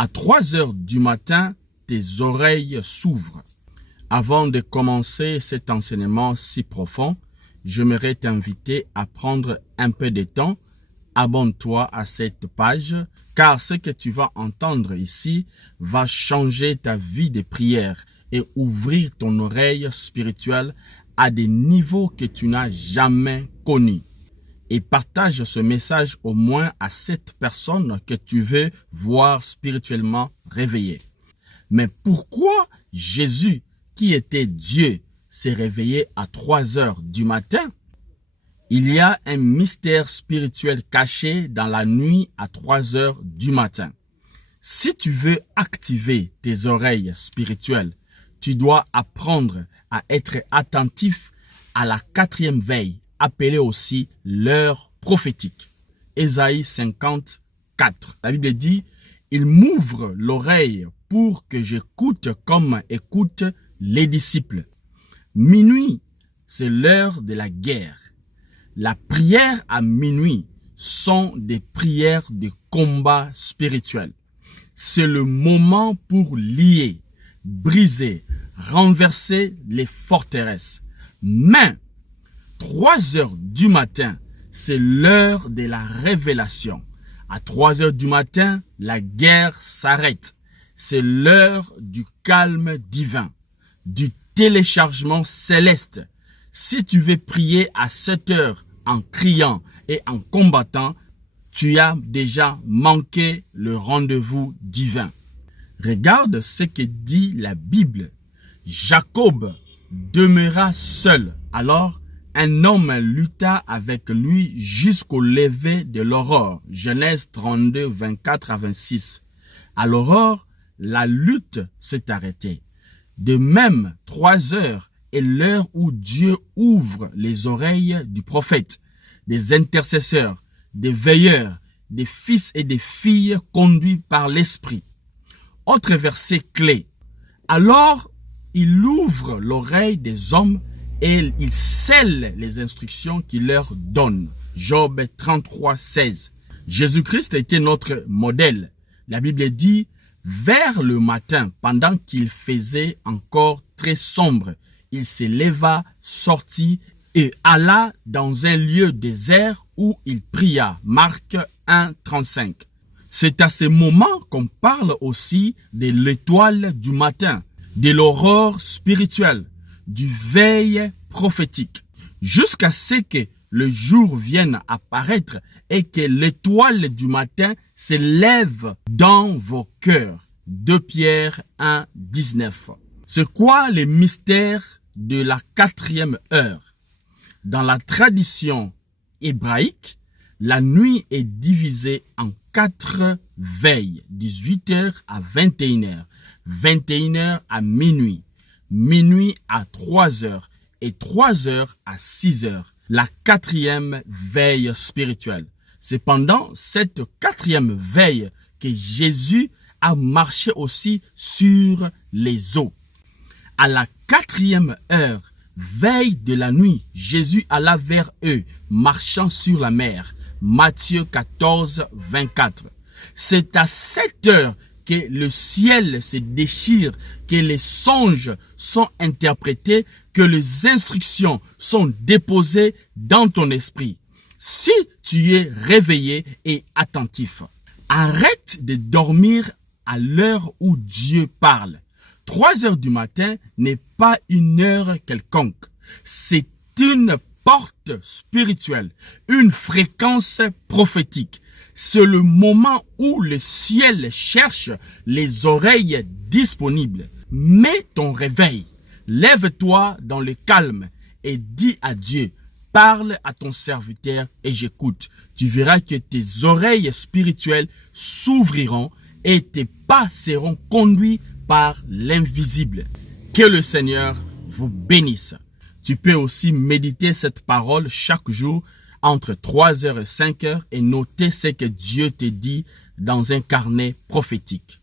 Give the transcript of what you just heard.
À 3 heures du matin, tes oreilles s'ouvrent. Avant de commencer cet enseignement si profond, j'aimerais t'inviter à prendre un peu de temps. Abonne-toi à cette page, car ce que tu vas entendre ici va changer ta vie de prière et ouvrir ton oreille spirituelle à des niveaux que tu n'as jamais connus. Et partage ce message au moins à 7 personnes que tu veux voir spirituellement réveillées. Mais pourquoi Jésus, qui était Dieu, s'est réveillé à 3 heures du matin? Il y a un mystère spirituel caché dans la nuit à 3 heures du matin. Si tu veux activer tes oreilles spirituelles, tu dois apprendre à être attentif à la 4e veille, appelée aussi l'heure prophétique. Ésaïe 54. La Bible dit, « Il m'ouvre l'oreille pour que j'écoute comme écoutent les disciples. » Minuit, c'est l'heure de la guerre. La prière à minuit sont des prières de combat spirituel. C'est le moment pour lier, briser, renverser les forteresses. Mais 3 heures du matin, c'est l'heure de la révélation. À 3 heures du matin, la guerre s'arrête. C'est l'heure du calme divin, du téléchargement céleste. Si tu veux prier à 7 heures en criant et en combattant, tu as déjà manqué le rendez-vous divin. Regarde ce que dit la Bible. Jacob demeura seul. Alors, un homme lutta avec lui jusqu'au lever de l'aurore. Genèse 32, 24 à 26. À l'aurore, la lutte s'est arrêtée. De même, 3 heures est l'heure où Dieu ouvre les oreilles du prophète, des intercesseurs, des veilleurs, des fils et des filles conduits par l'Esprit. Autre verset clé. Alors, il ouvre l'oreille des hommes et il scelle les instructions qu'il leur donne. Job 33, 16. Jésus-Christ était notre modèle. La Bible dit, vers le matin, pendant qu'il faisait encore très sombre, il se leva, sortit et alla dans un lieu désert où il pria. Marc 1, 35. C'est à ce moment qu'on parle aussi de l'étoile du matin, de l'aurore spirituelle, du veille prophétique, jusqu'à ce que le jour vienne apparaître et que l'étoile du matin se lève dans vos cœurs. 2 Pierre 1, 19. C'est quoi le mystère de la 4e heure? Dans la tradition hébraïque, la nuit est divisée en 4 veilles, 18h à 21h, 21h à minuit, minuit à 3h et 3h à 6h, la 4e veille spirituelle. C'est pendant cette 4e veille que Jésus a marché aussi sur les eaux. À la 4e heure, veille de la nuit, Jésus alla vers eux, marchant sur la mer. Matthieu 14, 24. C'est à cette heure que le ciel se déchire, que les songes sont interprétés, que les instructions sont déposées dans ton esprit. Si tu es réveillé et attentif, arrête de dormir à l'heure où Dieu parle. 3 heures du matin n'est pas une heure quelconque. C'est une porte spirituelle, une fréquence prophétique. C'est le moment où le ciel cherche les oreilles disponibles. Mets ton réveil, lève-toi dans le calme et dis à Dieu, parle à ton serviteur et j'écoute. Tu verras que tes oreilles spirituelles s'ouvriront et tes pas seront conduits par l'invisible. Que le Seigneur vous bénisse. Tu peux aussi méditer cette parole chaque jour entre 3h et 5h et noter ce que Dieu te dit dans un carnet prophétique.